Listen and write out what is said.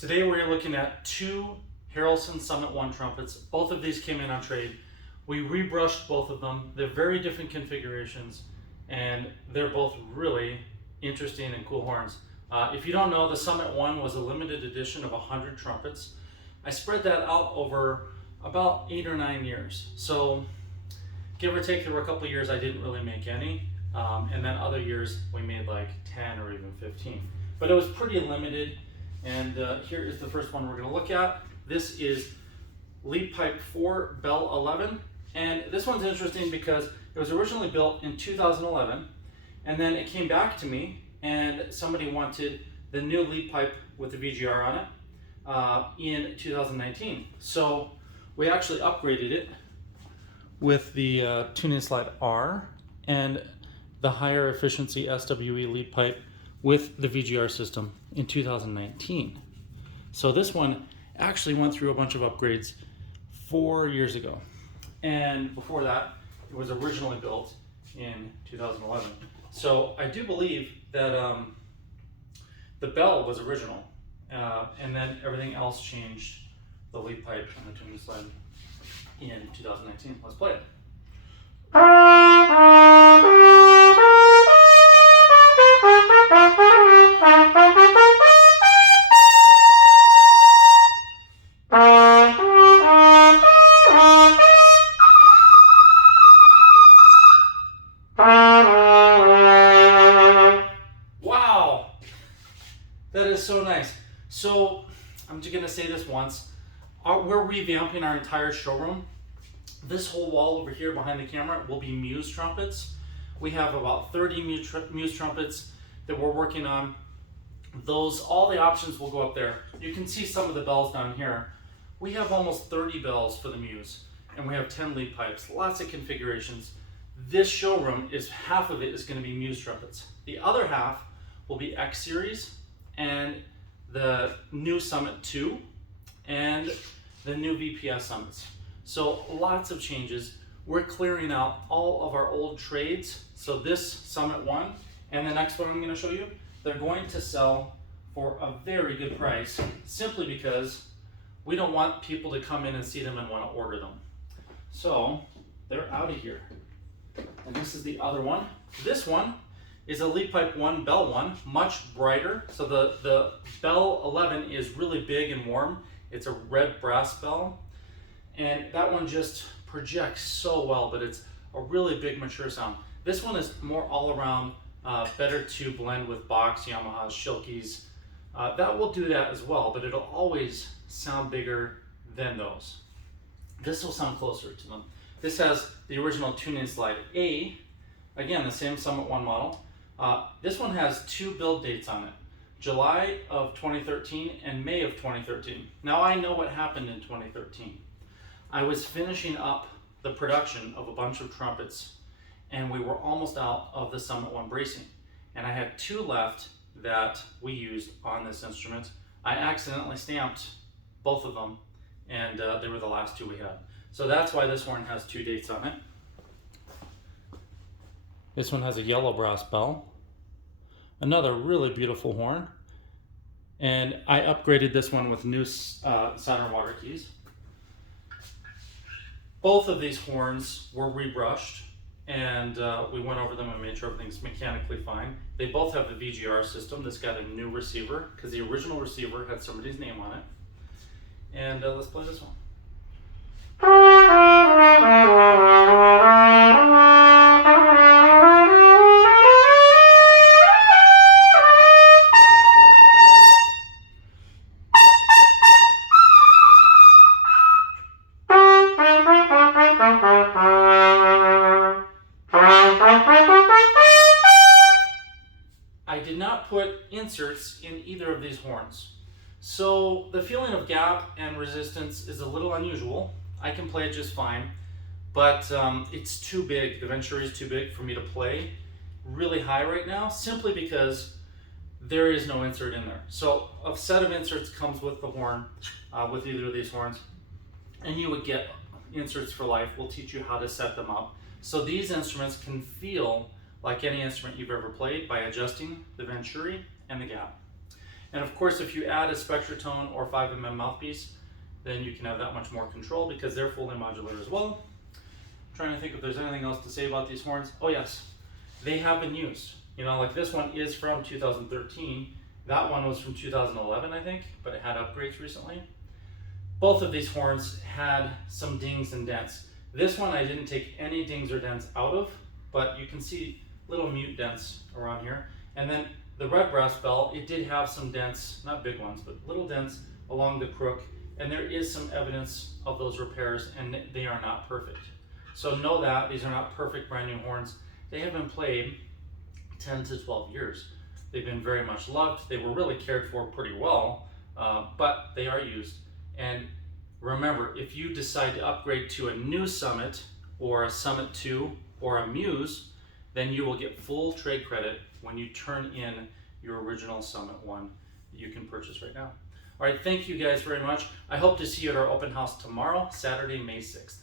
Today we're looking at two Harrelson Summit 1 trumpets. Both of these came in on trade. We rebrushed both of them. They're very different configurations and they're both really interesting and cool horns. If you don't know, the Summit 1 was a limited edition of 100 trumpets. I spread that out over about 8 or 9 years. So give or take, there were a couple of years I didn't really make any. And then other years we made like 10 or even 15. But it was pretty limited. And here is the first one we're going to look at. This is Lead Pipe 4 Bell 11. And this one's interesting because it was originally built in 2011. And then it came back to me and somebody wanted the new lead pipe with the VGR on it in 2019. So we actually upgraded it with the tune-in slide R and the higher efficiency SWE lead pipe with the VGR system in 2019. So this one actually went through a bunch of upgrades 4 years ago. And before that, it was originally built in 2011. So I do believe that the bell was original, and then everything else changed the lead pipe and the tuning slide in 2019. Let's play it. Wow, that is so nice. So I'm just gonna say this once. We're revamping our entire showroom. This whole wall over here behind the camera will be Muse trumpets. We have about 30 Muse trumpets that we're working on. All the options will go up there. You can see some of the bells down here. We have almost 30 bells for the Muse, and we have 10 lead pipes, lots of configurations. This showroom, half of it is going to be Muse trumpets. The other half will be X Series and the new Summit 2 and the new VPS Summits. So lots of changes. We're clearing out all of our old trades. So this Summit 1 and the next one I'm going to show you, they're going to sell for a very good price simply because we don't want people to come in and see them and want to order them. So they're out of here. And this is the other one. This one is a Lead Pipe 1 Bell 1, much brighter. So the Bell 11 is really big and warm. It's a red brass bell. And that one just projects so well, but it's a really big mature sound. This one is more all around, better to blend with Box, Yamahas, Schilkes. That will do that as well, but it'll always sound bigger than those. This will sound closer to them. This has the original tune-in slide A, again, the same Summit 1 model. This one has 2 build dates on it, July of 2013 and May of 2013. Now I know what happened in 2013. I was finishing up the production of a bunch of trumpets and we were almost out of the Summit 1 bracing. And I had 2 left that we used on this instrument. I accidentally stamped both of them and they were the last 2 we had. So that's why this horn has 2 dates on it. This one has a yellow brass bell. Another really beautiful horn. And I upgraded this one with new Saturn water keys. Both of these horns were rebrushed and we went over them and made sure everything's mechanically fine. They both have the VGR system. This got a new receiver because the original receiver had somebody's name on it. And let's play this one. I did not put inserts in either of these horns. So the feeling of gap and resistance is a little unusual. I can play it just fine, but it's too big. The Venturi is too big for me to play really high right now, simply because there is no insert in there. So a set of inserts comes with the horn, with either of these horns, and you would get inserts for life. We'll teach you how to set them up. So these instruments can feel like any instrument you've ever played by adjusting the Venturi and the gap. And of course, if you add a Spectratone or 5mm mouthpiece, then you can have that much more control because they're fully modular as well. I'm trying to think if there's anything else to say about these horns. Oh yes, they have been used. You know, like this one is from 2013. That one was from 2011, I think, but it had upgrades recently. Both of these horns had some dings and dents. This one I didn't take any dings or dents out of, but you can see little mute dents around here. And then the red brass bell, it did have some dents, not big ones, but little dents along the crook. And there is some evidence of those repairs, and they are not perfect. So know that these are not perfect brand new horns. They have been played 10 to 12 years. They've been very much loved. They were really cared for pretty well, but they are used. And remember, if you decide to upgrade to a new Summit or a Summit 2 or a Muse, then you will get full trade credit when you turn in your original Summit 1 that you can purchase right now. All right, thank you guys very much. I hope to see you at our open house tomorrow, Saturday, May 6th.